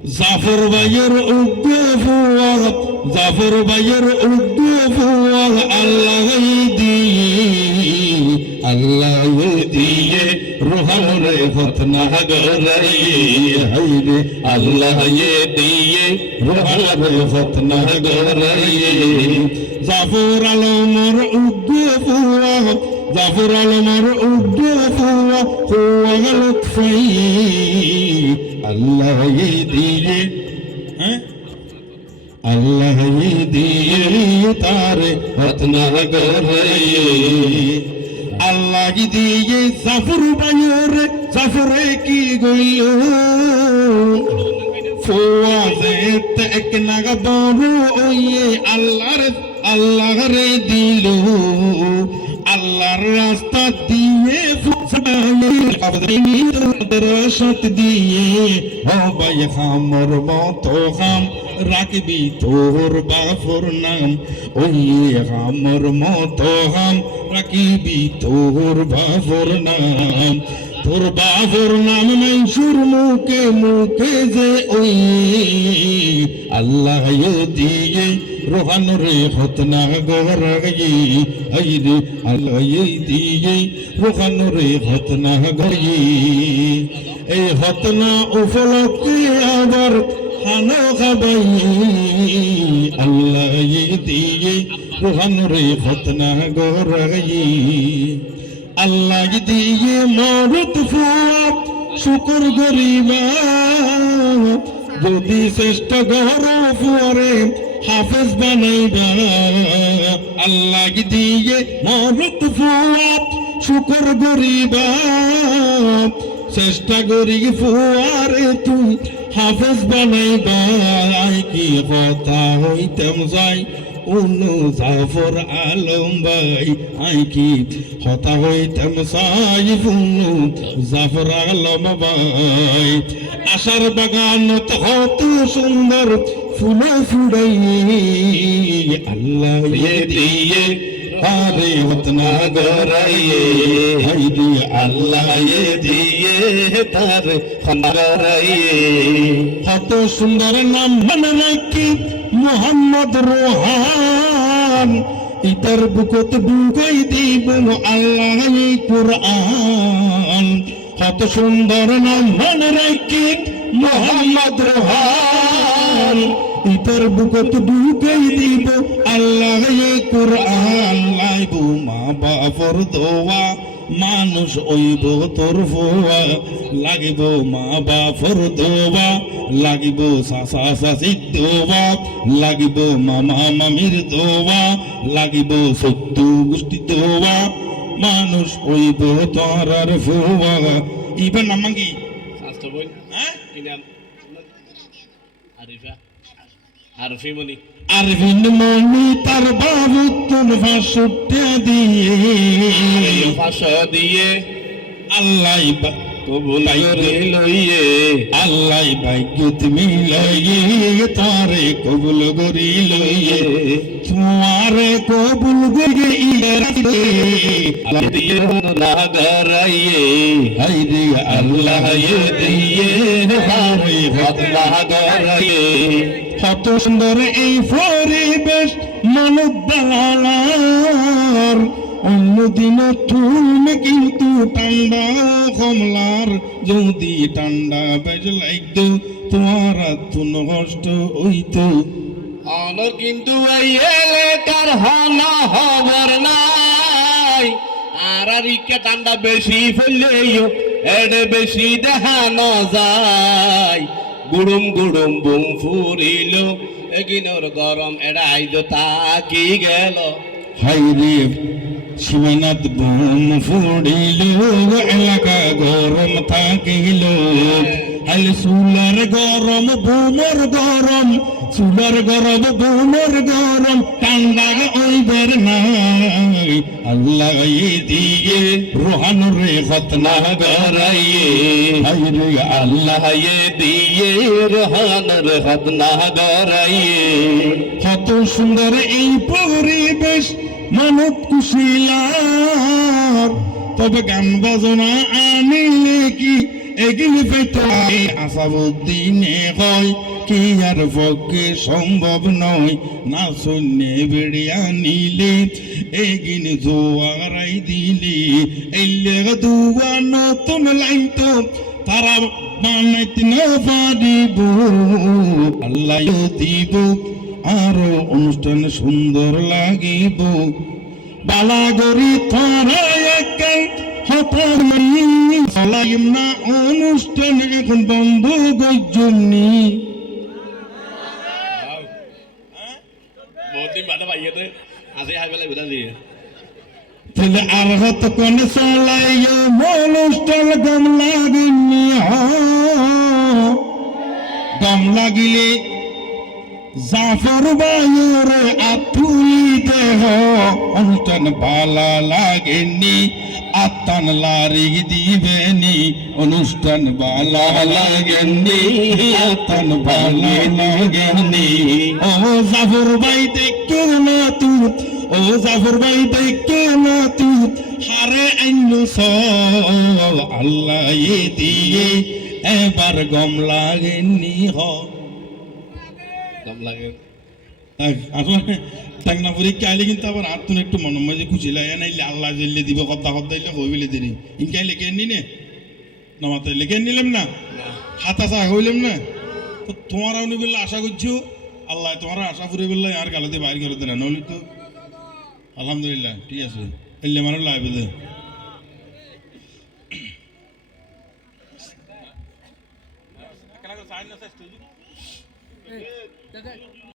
জাফর ভাইয়ের উদ্দেফুয়া, জাফর ভাইয়ের উদ্দেফুয়া, আল্লাহ দিয়ে, আল্লাহ দিয়ে রোহানুরে খতনা গরাইয়ে, হাইরে আল্লাহ দিয়ে রোহানুরে খতনা গরাইয়ে। জাফর আলমর উদ্দেফুয়া, জাফর আলমর উদ্দেফুয়া, হুয়া লুৎফি আল্লাহ দিয়ে, আল্লাহ দিয়ে তারে খতনা গরাইয়ে। আল্লাহ দিয়ে জাফর ভাইয়ের, জাফরে কি গইল ফোয়াজে এক নাগা বড় ওয়ে আল্লাহর, আল্লাহর দিল আল্লাহর রাস্তা দিয়ে রসত দিয়ে হবাই খামর মতো খাম রাখবি তোর বাফর নাম, ওই খামর মতো খাম রাখিবি তোর বাফর নাম। তোর বাফর নাম মনসুর মুখে মুখে যে ওই আল্লাহ দিয়ে রোহানুরে খতনা গরাইয়ে, হাইরে আল্লাহ দিয়ে রোহানুরে খতনা গরাইয়ে। এই খতনা উপলক্ষে আবার খানো খাবাই আল্লাহ দিয়ে রোহানুরে খতনা গরাইয়ে। আল্লাহ দিয়ে মরত ফুয়াব শুকর গরিবা, যদি চেষ্টা গর ফুয়ারে হাফেজ বানাইবা। আল্লাহ দিয়ে মরত ফুয়াব শুকর গরিবা, চেষ্টা করি ফুয়ারে তুই হাফেজ বানাইবা। কি কথা হইতাম যাই উনু জাফর আলম ভাই, আই কি হতা হইতাম সাই উনু জাফর আলম ভাই। আশার বাগানত কত সুন্দর ফুল ফুড়াই আল্লাহ দিয়ে আরে খতনা গরাইয়ে, হাইরে আল্লাহ দিয়ে তার খতনা গরাইয়ে। কত সুন্দর নাম মনে রাখি মোহাম্মদ রোহান, ইতার বুকত বুকাই দিব আল্লাহ কুরআন। কত সুন্দর নাম মনে রাখি মোহাম্মদ রোহান, ইতার বুকত বুকাই দিব আল্লাহ কুরআন। লাইব মা বাপর দোয়া মানুষ ওইব তোর ফোয়া, লাগিব মা বাপর দোয়া, লাগিব চাচা চাচির দোয়া, লাগিব মামা মামির দোয়া, লাগিব সত্য গোষ্ঠী দোয়া, মানুষ ওইব তোর আর ফোয়া। ইবার নাম কি আরফিমনি, আরফিন মনি তার বাবু তোর ফাঁসুটা দিয়ে, ফাঁসা দিয়ে আল্লাহ কবুলাই লইয়ে, আল্লাহ ভাগ্যত মিলাইয়ে তারে কবুল করি লইয়ে। তোমারে কবুল করি আল্লাহ দিয়ে না গরাইয়ে, হাইরে আল্লাহ দিয়ে হারে খতনা গরাইয়ে। কত সুন্দর এই পরিবেশ মানব দালালার, অন্যদিন তুমি কিন্তু ঠান্ডা কমলার, যদি ঠান্ডা বেশ লাগত তোমার তুন কষ্ট হইতো। অনর কিন্তু এই এলাকার হনা খবর নাই, আর আর ইকে ঠান্ডা বেশি ফেললেও এডে বেশি দেখানো যায়। গুড়ুম গুড়ুম বুম ফুরিল এগিনোর গরম এড়াই তাকি গেল, হাইরে সীমানাত বুম ফুরিল এলাকা গরম থাকিল। হাল সুলার গরম বুমর গরম, সুলার গরম বুমর গরম, ঠান্ডা ওইবার নাই। আল্লাহ দিয়ে রোহানুরে খতনা গরাইয়ে, হাইরে আল্লাহ দিয়ে রোহানুরে খতনা গরাইয়ে। কত সুন্দর এই পরিবেশ মানব কুশিলার, তবে গান বাজনা আনিলে কি এগিয়ে পেতো আসাবুদ্দিনে হয় কি আর পক্ষে সম্ভব নয় না শূন্যে বেড়িয়া নিলে এগিন জোয়ারাই দিলে এলে দুয়া নতুন লাইন তো তারা বানাইতে না পারিব আল্লাহ দিব আরো অনুষ্ঠান সুন্দর লাগিব বালাগরি তারা একাই হতাম না অনুষ্ঠান এখন বন্ধ গজনি আর হত কোন চলাই অনুষ্ঠান গম লাগিনি গম লাগিলে জাফর বায়ুর আতুলি দেহ অনুষ্ঠান ভালা লাগেনি আত্মান লারি দিবেনি অনুষ্ঠান ভালা লাগেনি আত্মান ভালা লাগেনি ও জাফর ভাই দেখো না তুই ও জাফর ভাই দেখো না তুই হারে আইনু সব আল্লাহ দিয়ে এবার গম লাগেনি লাগে আসলে টাকনা পরীক্ষা আইলে কিন্তু আবার আত্মন একটু মনে মাঝে খুশি লাগে নাইলে আল্লাহ জেলে দিব কথা কথা দিলে হইলে দেরি ইনকাই লেখে নি নে না মাথায় লেখে নিলাম না হাতাশা হইলাম না তো তোমার বললে আশা করছো আল্লাহ তোমার আশা ফুরে বললে আর গালাতে বাইর করে দেয় না নইলে তো আলহামদুলিল্লাহ ঠিক আছে এলে মানে লাইবে দে